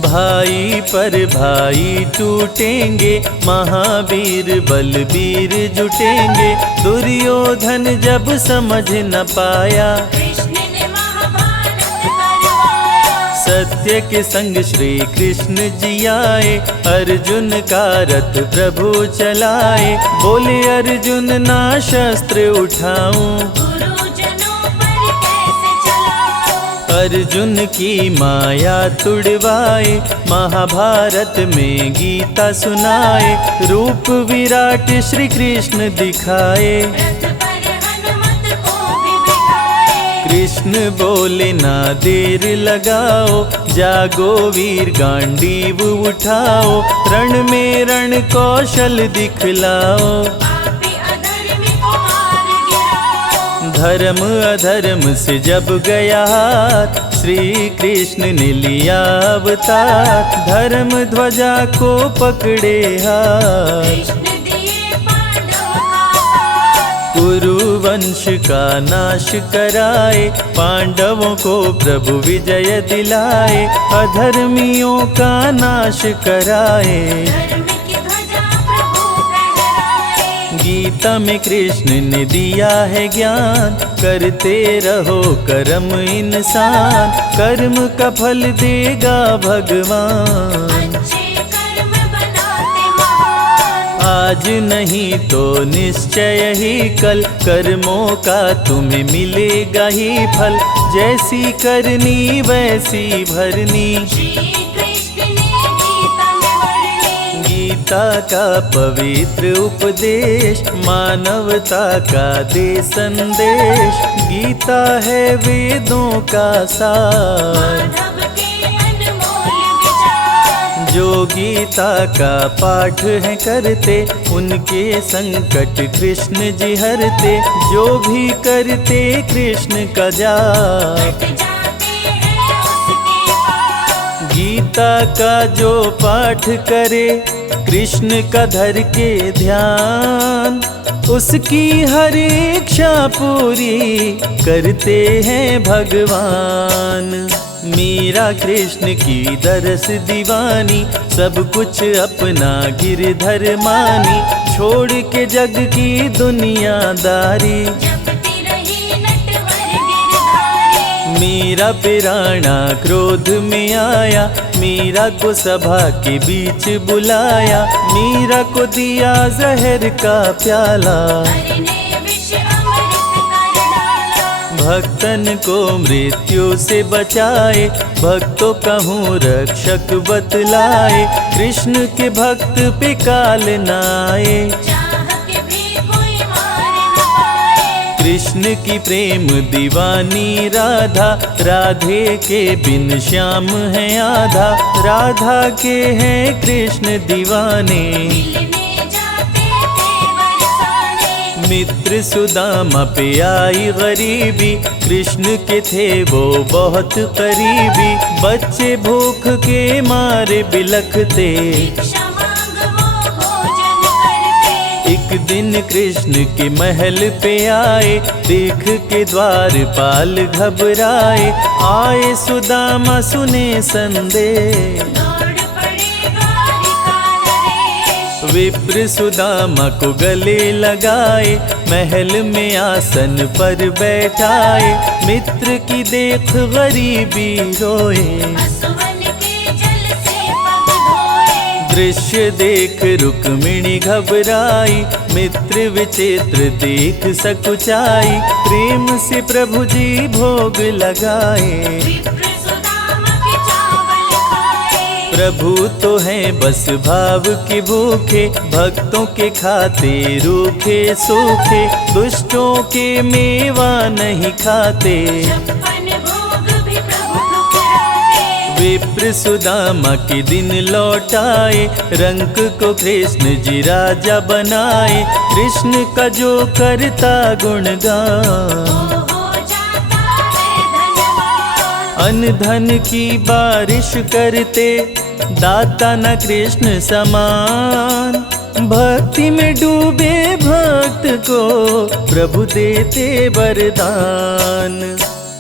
भाई पर भाई टूटेंगे, महावीर बलबीर जुटेंगे। दुर्योधन जब समझ न पाया, कृष्ण ने महाभारत करवाया। सत्य के संग श्री कृष्ण जी आए, अर्जुन का रथ प्रभु चलाए। बोले अर्जुन ना शस्त्र उठाऊं, गुरुजनों पर कैसे चलाऊं। अर्जुन की माया तुड़वाए, महाभारत में गीता सुनाए। रूप विराट श्री कृष्ण दिखाए, रथ पर हनुमत को भी बिठाए। कृष्ण बोले ना देर लगाओ, जागो वीर गांडीव उठाओ। रण में रण कौशल दिखलाओ, पापी अधर्मी को मार गिराओ। धर्म अधर्म से जब गया हाथ, श्री कृष्ण ने लिया अवतार। धर्म ध्वजा को पकड़े हाथ, कृष्ण दिए पांडवों का साथ। कुरु वंश का नाश कराए, पांडवों को प्रभु विजय दिलाए। अधर्मियों का नाश कराए, धर्म की ध्वजा प्रभु फहराए। गीता में कृष्ण ने दिया है ज्ञान। करते रहो कर्म इंसान, कर्म का फल देगा भगवान। अच्छे कर्म बनाते महान। आज नहीं तो निश्चय ही कल, कर्मों का तुम्हें मिलेगा ही फल। जैसी करनी वैसी भरनी, श्री कृष्ण ने गीता में वर्णी। गीता का पवित्र उपदेश, मानवता का दे संदेश। गीता है वेदों का सार, माधव के अनमोल विचार। जो गीता का पाठ है करते, उनके संकट कृष्ण जी हरते। जो भी करते कृष्ण का जाप, हट जाते हैं उसके पाप। गीता का जो पाठ करे, कृष्ण का धर के ध्यान। उसकी हर इच्छा पूरी करते हैं भगवान। मीरा कृष्ण की दरस दीवानी, सब कुछ अपना गिरधर मानी। छोड़ के जग की दुनियादारी, जपती रही नटवर गिरधारी। मीरा पिराना क्रोध में आया, मीरा को सभा के बीच बुलाया। मीरा को दिया जहर का प्याला, हरि ने विष अमृत कर डाला। भक्तन को मृत्यु से बचाए। भक्तों कहूँ रक्षक बतलाए, कृष्ण के भक्त पे काल न आए। चाह के भी कोई मार न पाए। कृष्ण की प्रेम दीवानी राधा, राधे के बिन श्याम है आधा। राधा के हैं कृष्ण दीवाने, मिलने जाते थे बरसाने। मित्र सुदामा पे आई गरीबी, कृष्ण के थे वो बहुत करीबी। बच्चे भूख के मारे बिलखते, भिक्षा मांग वो भोजन करते। एक दिन कृष्ण के महल पे आए, देख के द्वारपाल घबराए। आए सुदामा सुने संदेश, दौड़ पड़े द्वारिका नरेश। विप्र सुदामा को गले लगाए। महल में आसन पर बैठाए, मित्र की देख गरीबी रोए। असुवन के जल से पग धोए। दृश्य देख रुक्मिणी घबराई, मित्र विचित्र देख सकुचाई। प्रेम से प्रभु जी भोग लगाए, विप्र सुदामा के चावल खाए। प्रभु तो हैं बस भाव के भूखे। भक्तों के खाते रूखे सूखे, दुष्टों के मेवा नहीं खाते। 56 भोग भी प्रभु ठुकराए। विप्र सुदामा के दिन लौटाए, रंक को कृष्ण जी राजा बनाए। कृष्ण का जो करता गुणगान, हो जाता है धनवान। अन्न धन की बारिश करते, दाता न कृष्ण समान। भक्ति में डूबे भक्त को प्रभु देते वरदान।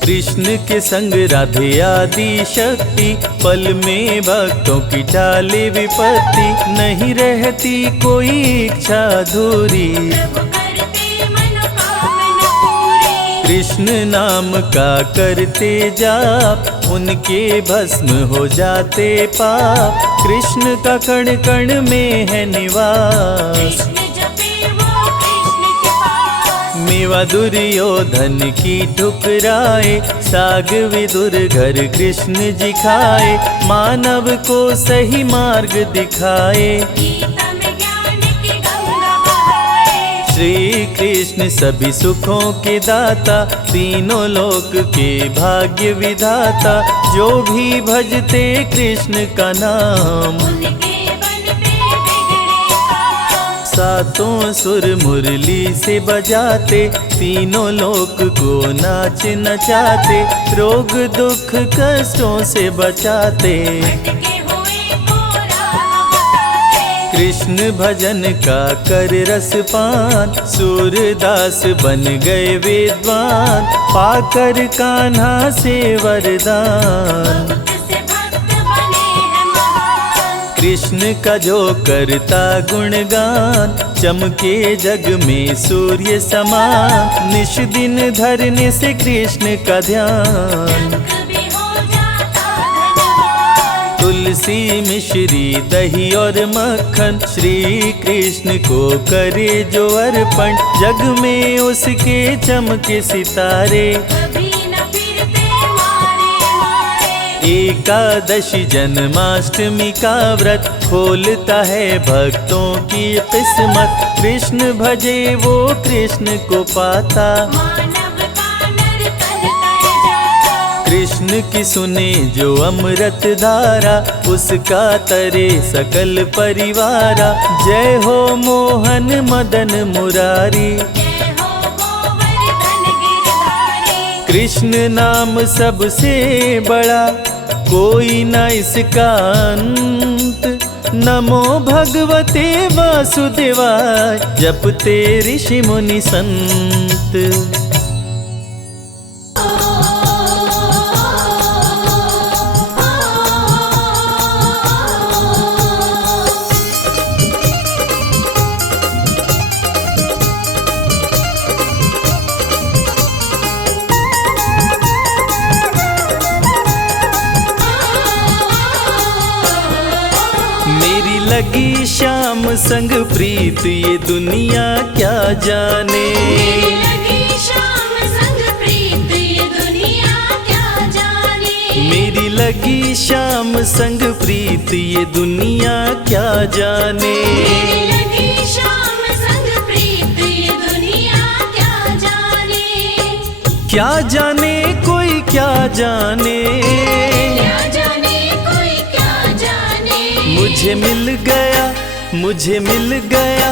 कृष्ण के संग राधे आदि शक्ति, पल में भक्तों की टाले विपत्ति। नहीं रहती कोई इच्छा अधूरी, प्रभु करते मनोकामना पूरी। कृष्ण नाम का करते जाप, उनके भस्म हो जाते पाप। कृष्ण का कण कण में है निवास, कृष्ण जपे वो कृष्ण के पास। मेवा दुर्योधन की ठुकराए, साग विदुर घर कृष्ण जी खाए। मानव को सही मार्ग दिखाए, गीता में ज्ञान की गंगा बहाए। श्री कृष्ण सभी सुखों के दाता, तीनों लोक के भाग्य विधाता। जो भी भजते कृष्ण का नाम, उनके बनते बिगड़े काम। सातों सुर मुरली से बजाते, तीनों लोक को नाच नचाते। रोग दुख कष्टों से बचाते, भटके हुए को राह बताते। कृष्ण भजन का कर रस पान, सूरदास बन गए विद्वान। पाकर कान्हा से वरदान, भक्त से भक्त बने हैं महान। कृष्ण का जो करता गुणगान, चमके जग में सूर्य समान। निश दिन धरने से कृष्ण का ध्यान, जग भी हो जाता धनवान। तुलसी मिश्री दही और मक्खन, श्री कृष्ण को करे जो अर्पण। जग में उसके चमके सितारे, कभी न फिरते मारे मारे। एकादशी जन्माष्टमी का व्रत, खोलता है भक्तों की किस्मत। कृष्ण भजे वो कृष्ण को पाता, मानव का नर्तन कर जाता। कृष्ण की सुने जो अमृत धारा, उसका तरे सकल परिवारा। जय हो मोहन मदन मुरारी, जय हो गोवर्धन गिरधारी। कृष्ण नाम सबसे बड़ा, कोई न इसका अंत। नमो भगवते वासुदेवाय, जपते ऋषि मुनि संत। मेरी लगी श्याम संग प्रीत, ये दुनिया क्या जाने। मेरी लगी श्याम संग प्रीत, ये दुनिया क्या जाने। मेरी लगी श्याम संग प्रीत, ये दुनिया क्या जाने। मेरी लगी श्याम संग प्रीत, ये दुनिया क्या जाने। क्या जाने कोई क्या जाने, क्या जाने कोई क्या जाने। मुझे मिल गया, मुझे मिल गया,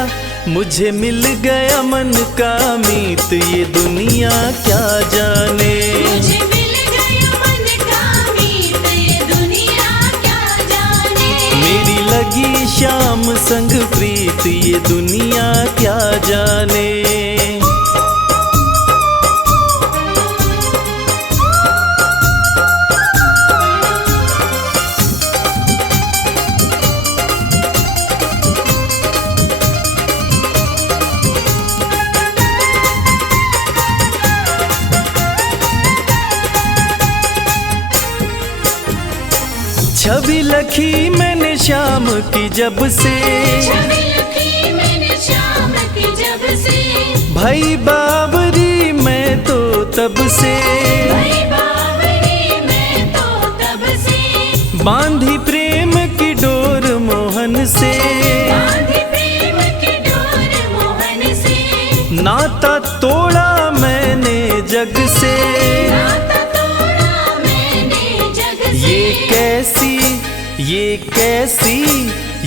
मुझे मिल गया मन का मीत। ये दुनिया क्या जाने, मुझे मिल गया मन का मीत, ये दुनिया क्या जाने। मेरी लगी श्याम संग प्रीत, ये दुनिया क्या जाने। छवि लखी मैंने श्याम की जब से, छवि लखी मैंने श्याम की जब से। भाई बाबरी मैं तो तब से, भाई बाबरी मैं तो तब से। बांधी प्रेम की डोर मोहन से, बांधी प्रेम की डोर मोहन से। नाता तोड़ा मैंने जग से। नाता तोड़ा मैंने जग से। ये कैसी, ये कैसी,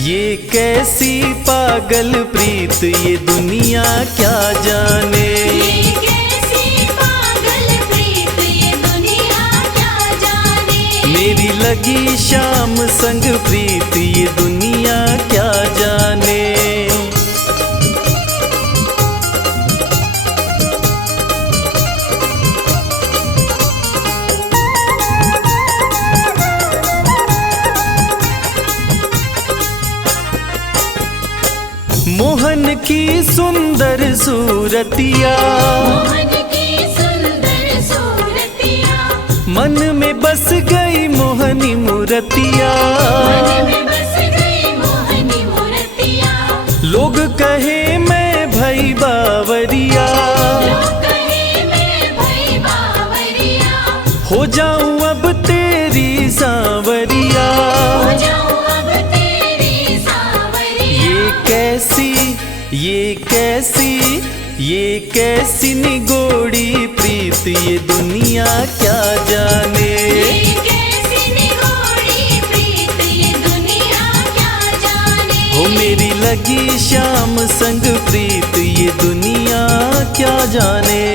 ये कैसी पागल प्रीत, ये दुनिया क्या जाने। ये कैसी पागल प्रीत, ये दुनिया क्या जाने। मेरी लगी श्याम संग प्रीत, ये दुनिया क्या जाने। मोहन की सुंदर सूरतिया, मोहन की सुंदर मन में बस गई मोहनी मूर्तिया, मन में बस गई मोहनी मूर्तिया। लोग कहे मैं भई बावरिया, लोग कहे मैं भई बावरिया। हो जाऊं अब तेरी सांवरिया। हो जाऊं अब तेरी सांवरिया। ये कैसी निगोड़ी प्रीत, ये दुनिया क्या जाने। ये कैसी निगोड़ी प्रीत, ये दुनिया क्या जाने। हो मेरी लगी शाम संग प्रीत, ये दुनिया क्या जाने।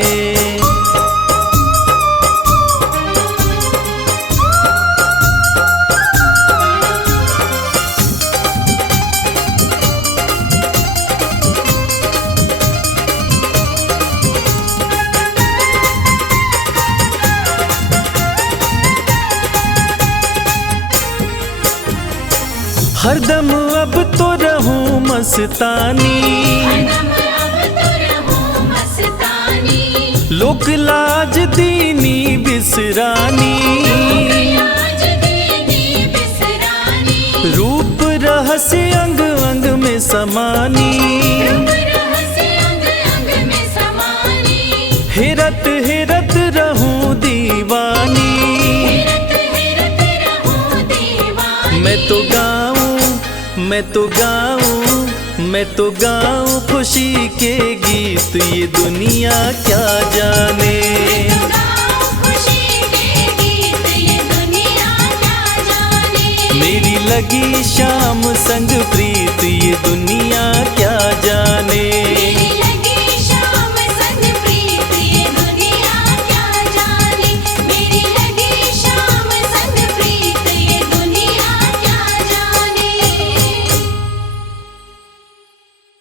हरदम अब तो रहूं मस्तानी, हरदम अब तो रहूं मस्तानी। लोक लाज दीनी बिसरानी, लाज दीनी बिसरानी। रूप रहस्य अंग अंग में समानी, रूप रहस्य अंग अंग में समानी। हेरत हेरत रहूं दीवानी। हेरत हेरत रहूं दीवानी। मैं तो गाऊं खुशी के गीत, ये दुनिया क्या जाने। मैं तो गाऊं खुशी के गीत, ये दुनिया क्या जाने। मेरी लगी शाम संग प्रीत, ये दुनिया क्या जाने। मेरी